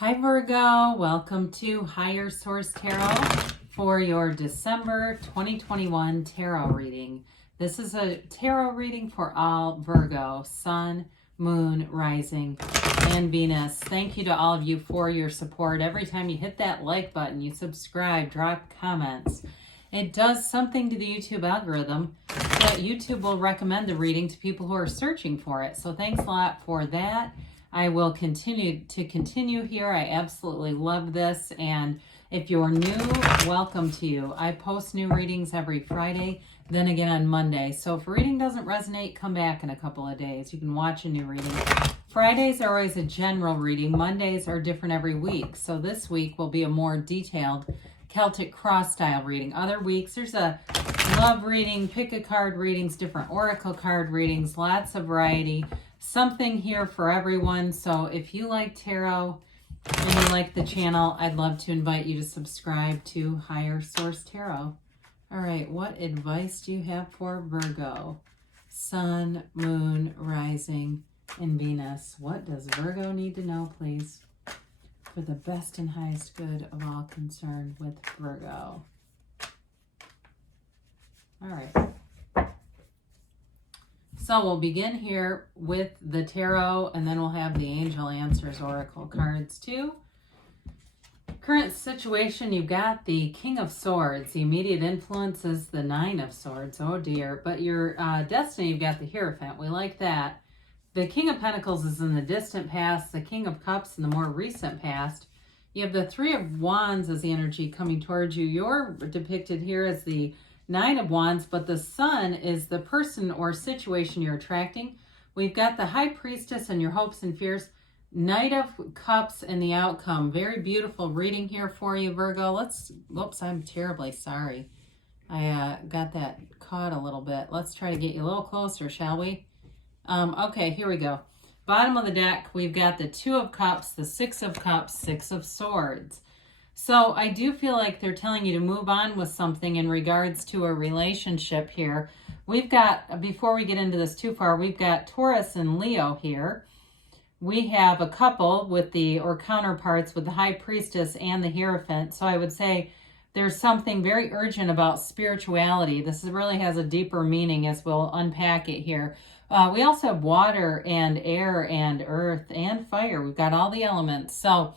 Hi Virgo, welcome to Higher Source Tarot for your December 2021 tarot reading. This is a tarot reading for all Virgo, Sun, Moon, Rising, and Venus. Thank you to all of you for your support. Every time you hit that like button, you subscribe, drop comments. It does something to the YouTube algorithm that YouTube will recommend the reading to people who are searching for it. So thanks a lot for that. I will continue here. I absolutely love this. And if you're new, welcome to you. I post new readings every Friday, then again on Monday. So if a reading doesn't resonate, come back in a couple of days. You can watch a new reading. Fridays are always a general reading. Mondays are different every week. So this week will be a more detailed Celtic cross style reading. Other weeks, there's a love reading, pick a card readings, different oracle card readings, lots of variety. Something here for everyone. So if you like tarot and you like the channel, I'd love to invite you to subscribe to Higher Source Tarot. All right, what advice do you have for Virgo? Sun, Moon, Rising, and Venus. What does Virgo need to know, please, for the best and highest good of all concerned with Virgo? All right. So we'll begin here with the tarot, and then we'll have the angel answers oracle cards too. Current situation, you've got the King of Swords. The immediate influence is the Nine of Swords. Oh dear. But your destiny, you've got the Hierophant. We like that. The King of Pentacles is in the distant past. The King of Cups in the more recent past. You have the Three of Wands as the energy coming towards you. You're depicted here as the Nine of Wands, but the Sun is the person or situation you're attracting. We've got the High Priestess and your hopes and fears. Knight of Cups and the outcome. Very beautiful reading here for you, Virgo. Whoops, I'm terribly sorry. I got that caught a little bit. Let's try to get you a little closer, shall we? Okay, here we go. Bottom of the deck, we've got the Two of Cups, the Six of Cups, Six of Swords. So I do feel like they're telling you to move on with something in regards to a relationship here. We've got, before we get into this too far, we've got Taurus and Leo here. We have a couple with or counterparts with the High Priestess and the Hierophant. So I would say there's something very urgent about spirituality. This really has a deeper meaning as we'll unpack it here. We also have water and air and earth and fire. We've got all the elements. So,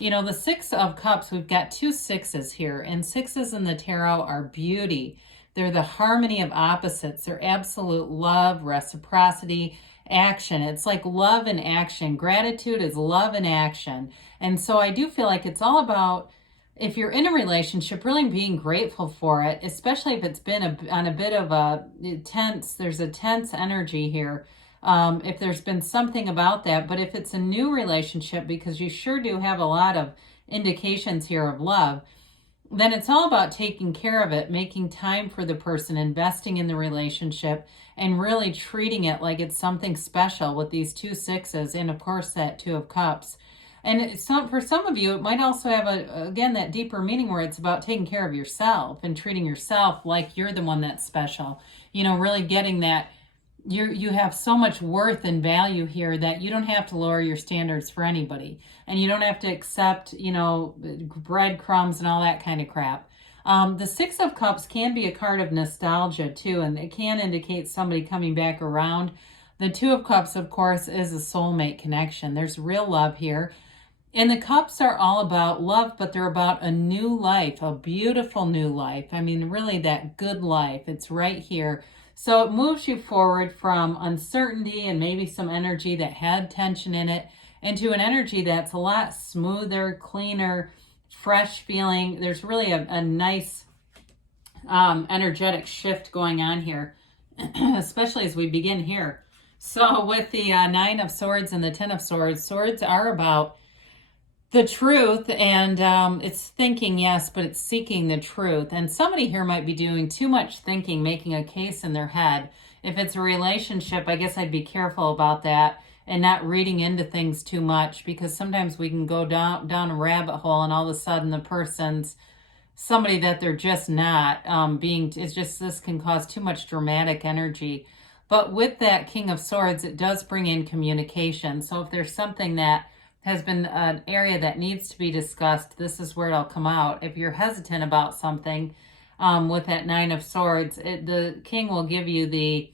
you know, the Six of Cups, we've got two sixes here, and sixes in the tarot are beauty. They're the harmony of opposites. They're absolute love, reciprocity, action. It's like love and action. Gratitude is love and action. And so I do feel like it's all about, if you're in a relationship, really being grateful for it, especially if it's been on a bit of a there's a tense energy here. If there's been something about that, but if it's a new relationship, because you sure do have a lot of indications here of love, then it's all about taking care of it, making time for the person, investing in the relationship, and really treating it like it's something special with these two sixes, and of course that Two of Cups. And for some of you, it might also have, again, that deeper meaning where it's about taking care of yourself and treating yourself like you're the one that's special. You know, really getting that you have so much worth and value here that you don't have to lower your standards for anybody. And you don't have to accept, you know, breadcrumbs and all that kind of crap. The Six of Cups can be a card of nostalgia too, and it can indicate somebody coming back around. The Two of Cups, of course, is a soulmate connection. There's real love here. And the cups are all about love, but they're about a new life, a beautiful new life. I mean, really that good life. It's right here. So it moves you forward from uncertainty and maybe some energy that had tension in it into an energy that's a lot smoother, cleaner, fresh feeling. There's really a nice energetic shift going on here, especially as we begin here. So with the Nine of Swords and the Ten of Swords, swords are about the truth, and it's thinking, yes, but it's seeking the truth. And somebody here might be doing too much thinking, making a case in their head. If it's a relationship, I guess I'd be careful about that and not reading into things too much, because sometimes we can go down a rabbit hole and all of a sudden the person's somebody that they're just not this can cause too much dramatic energy. But with that King of Swords, it does bring in communication. So if there's something that has been an area that needs to be discussed, this is where it'll come out. If you're hesitant about something with that Nine of Swords, the king will give you the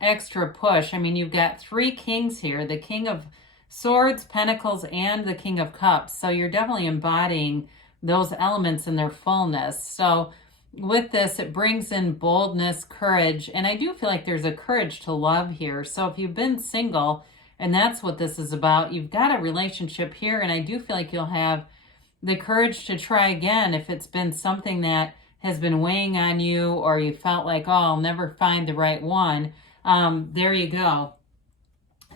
extra push. I mean, you've got three kings here, the King of Swords, Pentacles, and the King of Cups. So you're definitely embodying those elements in their fullness. So with this, it brings in boldness, courage, and I do feel like there's a courage to love here. So if you've been single, and that's what this is about, you've got a relationship here, and I do feel like you'll have the courage to try again if it's been something that has been weighing on you, or you felt like, oh, I'll never find the right one. There you go.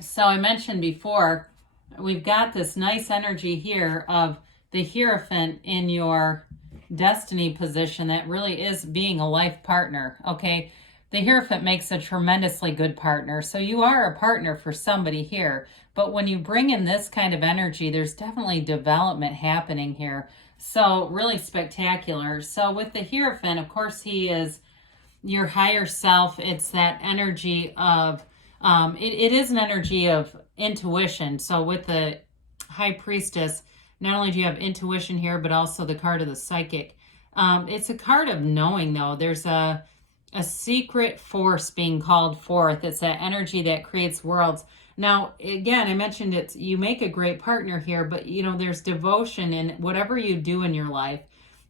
So I mentioned before, we've got this nice energy here of the Hierophant in your destiny position that really is being a life partner, okay? The Hierophant makes a tremendously good partner. So you are a partner for somebody here. But when you bring in this kind of energy, there's definitely development happening here. So really spectacular. So with the Hierophant, of course, he is your higher self. It's that energy of, it is an energy of intuition. So with the High Priestess, not only do you have intuition here, but also the card of the Psychic. It's a card of knowing, though. There's a secret force being called forth. It's that energy that creates worlds. Now, again, I mentioned you make a great partner here, but you know, there's devotion in whatever you do in your life.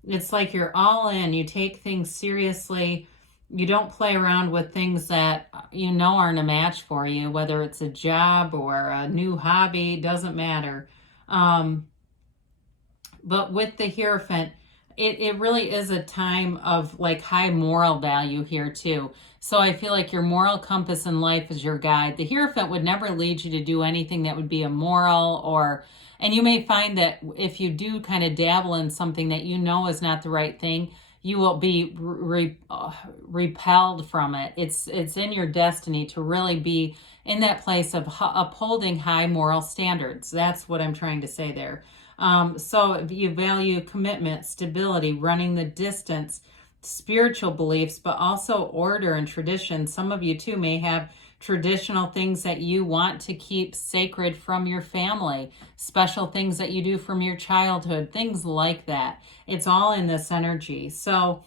It's like you're all in. You take things seriously. You don't play around with things that you know aren't a match for you, whether it's a job or a new hobby, doesn't matter. But with the Hierophant, it really is a time of like high moral value here too. So I feel like your moral compass in life is your guide. The Hierophant would never lead you to do anything that would be immoral, and you may find that if you do kind of dabble in something that you know is not the right thing, you will be repelled from it. It's in your destiny to really be in that place of upholding high moral standards. That's what I'm trying to say there. So you value commitment, stability, running the distance, spiritual beliefs, but also order and tradition. Some of you too may have traditional things that you want to keep sacred from your family, special things that you do from your childhood, things like that. It's all in this energy. So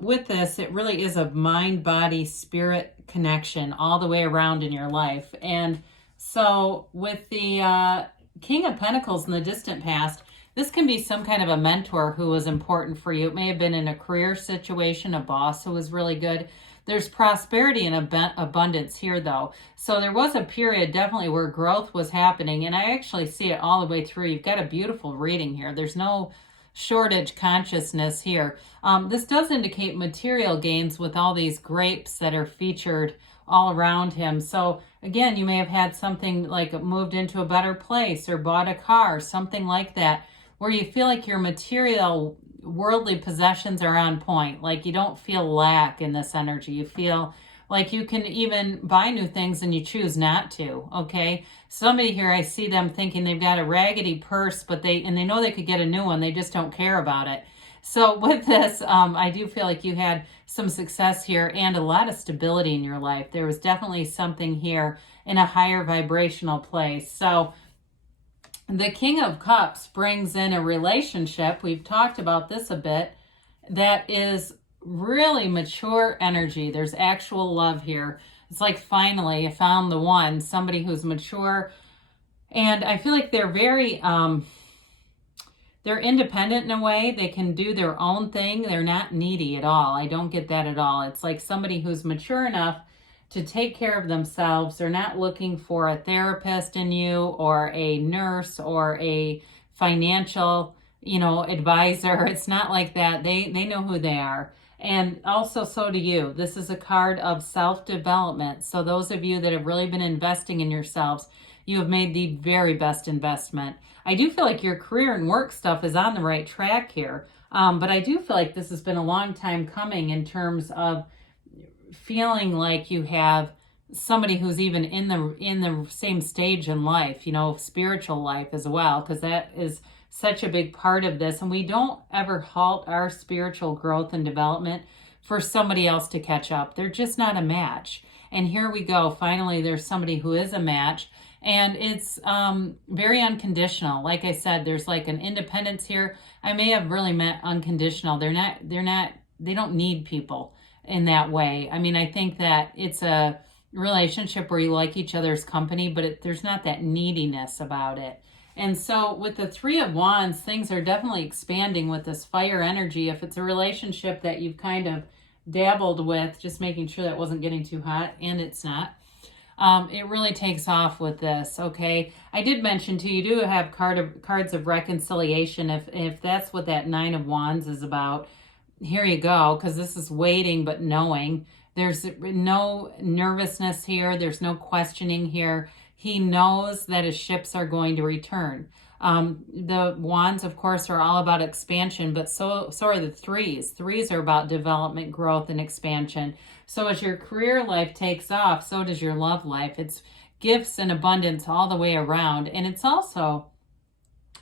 with this, it really is a mind, body, spirit connection all the way around in your life. And so with the King of Pentacles in the distant past, this can be some kind of a mentor who was important for you. It may have been in a career situation, a boss who was really good. There's prosperity and abundance here, though. So there was a period definitely where growth was happening, and I actually see it all the way through. You've got a beautiful reading here. There's no shortage consciousness here. This does indicate material gains with all these grapes that are featured all around him. So again, you may have had something like moved into a better place or bought a car, something like that, where you feel like your material worldly possessions are on point. Like you don't feel lack in this energy. You feel like you can even buy new things and you choose not to, okay? Somebody here, I see them thinking they've got a raggedy purse, but they know they could get a new one. They just don't care about it. So with this, I do feel like you had some success here and a lot of stability in your life. There was definitely something here in a higher vibrational place. So the King of Cups brings in a relationship, we've talked about this a bit, that is really mature energy. There's actual love here. It's like finally I found the one, somebody who's mature. And I feel like they're very, they're independent in a way. They can do their own thing. They're not needy at all. I don't get that at all. It's like somebody who's mature enough to take care of themselves. They're not looking for a therapist in you or a nurse or a financial, advisor. It's not like that. They know who they are. And also, so do you. This is a card of self-development. So those of you that have really been investing in yourselves, you have made the very best investment. I do feel like your career and work stuff is on the right track here. But I do feel like this has been a long time coming in terms of feeling like you have somebody who's even in the same stage in life, spiritual life as well, because that is such a big part of this. And we don't ever halt our spiritual growth and development for somebody else to catch up. They're just not a match. And here we go. Finally, there's somebody who is a match. And it's very unconditional. Like I said, there's like an independence here. I may have really meant unconditional. They don't need people in that way. I mean, I think that it's a relationship where you like each other's company, but there's not that neediness about it. And so with the Three of Wands, things are definitely expanding with this fire energy. If it's a relationship that you've kind of dabbled with, just making sure that wasn't getting too hot, and it's not. It really takes off with this, okay? I did mention too, you do have cards of reconciliation. If that's what that Nine of Wands is about, here you go, because this is waiting but knowing. There's no nervousness here. There's no questioning here. He knows that his ships are going to return. The wands, of course, are all about expansion, but so are the threes. Threes are about development, growth, and expansion. So as your career life takes off, so does your love life. It's gifts and abundance all the way around. And it's also,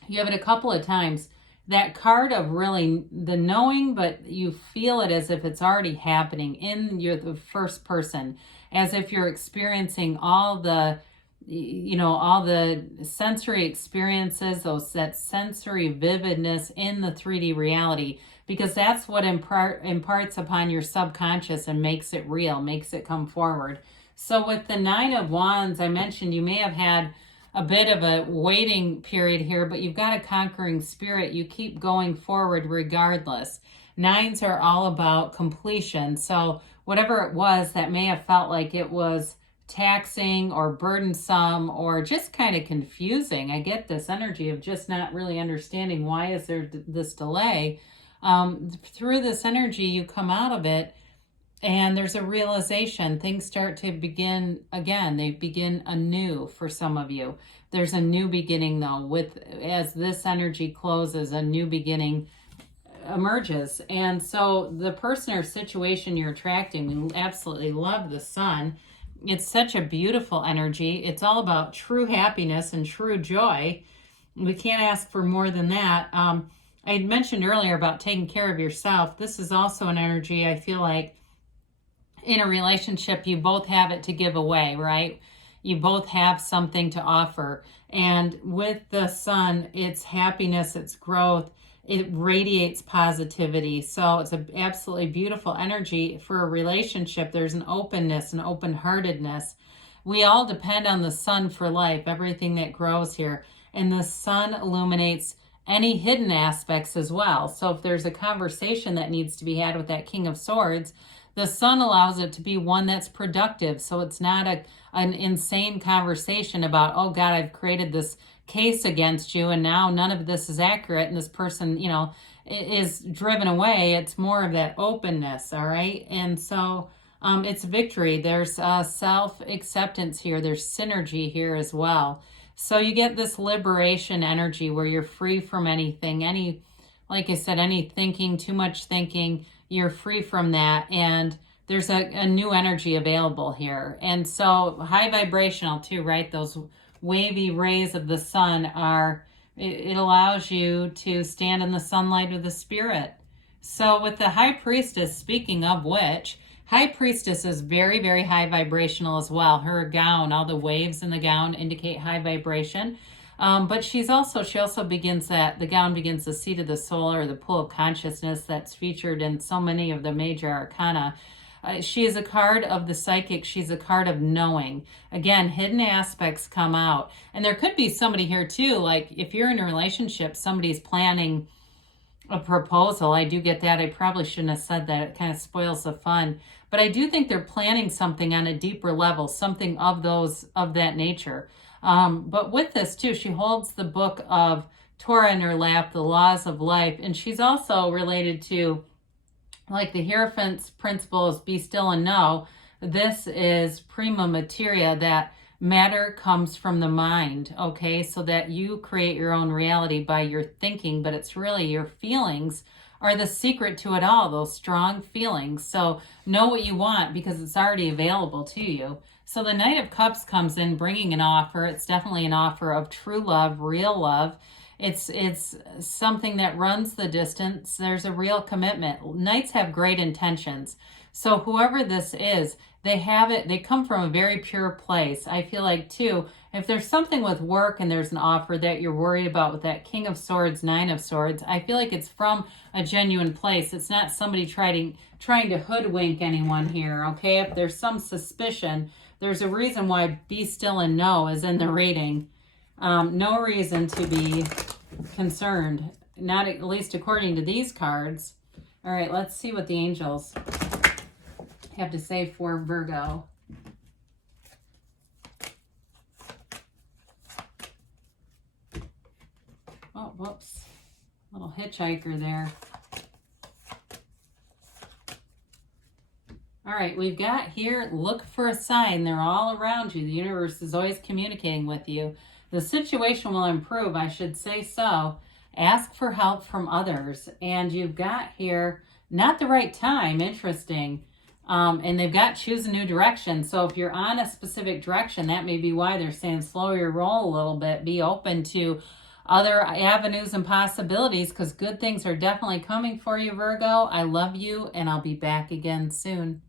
you have it a couple of times, that card of really the knowing, but you feel it as if it's already happening in the first person, as if you're experiencing all the sensory experiences, that sensory vividness in the 3D reality, because that's what imparts upon your subconscious and makes it real, makes it come forward. So with the Nine of Wands, I mentioned you may have had a bit of a waiting period here, but you've got a conquering spirit. You keep going forward regardless. Nines are all about completion. So whatever it was that may have felt like it was taxing or burdensome or just kind of confusing. I get this energy of just not really understanding why is there this delay. Through this energy, you come out of it and there's a realization. Things start to begin again. They begin anew for some of you. There's a new beginning though, as this energy closes, a new beginning emerges. And so the person or situation you're attracting, we absolutely love the Sun. It's such a beautiful energy. It's all about true happiness and true joy. We can't ask for more than that. I had mentioned earlier about taking care of yourself. This is also an energy I feel like in a relationship, you both have it to give away, right? You both have something to offer. And with the Sun, it's happiness, it's growth, it radiates positivity. So it's an absolutely beautiful energy for a relationship. There's an openness, an open-heartedness. We all depend on the Sun for life, everything that grows here. And the Sun illuminates any hidden aspects as well. So if there's a conversation that needs to be had with that King of Swords, the Sun allows it to be one that's productive. So it's not an insane conversation about, oh God, I've created this case against you and now none of this is accurate and this person, is driven away. It's more of that openness, all right? And so it's victory. There's self-acceptance here. There's synergy here as well. So you get this liberation energy where you're free from anything, like I said, any thinking, too much thinking, you're free from that. And there's a new energy available here. And so high vibrational too, right? Those wavy rays of the Sun it allows you to stand in the sunlight of the spirit. So with the High Priestess, speaking of which, High Priestess is very, very high vibrational as well. Her gown, all the waves in the gown indicate high vibration. But she also begins the gown begins the seat of the soul, or the pool of consciousness that's featured in so many of the major arcana. She is a card of the psychic. She's a card of knowing. Again, hidden aspects come out. And there could be somebody here too, like if you're in a relationship, somebody's planning a proposal. I do get that. I probably shouldn't have said that. It kind of spoils the fun. But I do think they're planning something on a deeper level, something of that nature. But with this too, she holds the book of Torah in her lap, the laws of life. And she's also related to, like the Hierophant's principles, be still and know. This is prima materia, that matter comes from the mind, okay? So that you create your own reality by your thinking, but it's really your feelings are the secret to it all, those strong feelings. So know what you want because it's already available to you. So the Knight of Cups comes in bringing an offer. It's definitely an offer of true love, real love. It's something that runs the distance. There's a real commitment. Knights have great intentions. So whoever this is, they come from a very pure place. I feel like too, If there's something with work and there's an offer that you're worried about with that King of Swords, Nine of Swords, I feel like it's from a genuine place. It's not somebody trying to hoodwink anyone here, okay? If there's some suspicion, there's a reason why Be Still and Know is in the reading. No reason to be concerned, not at least according to these cards. All right, let's see what the angels have to say for Virgo. Oh, whoops. Little hitchhiker there. All right, we've got here, look for a sign. They're all around you. The universe is always communicating with you. The situation will improve, I should say so. Ask for help from others. And you've got here, not the right time, interesting. And they've got choose a new direction. So if you're on a specific direction, that may be why they're saying slow your roll a little bit. Be open to other avenues and possibilities, because good things are definitely coming for you, Virgo. I love you, and I'll be back again soon.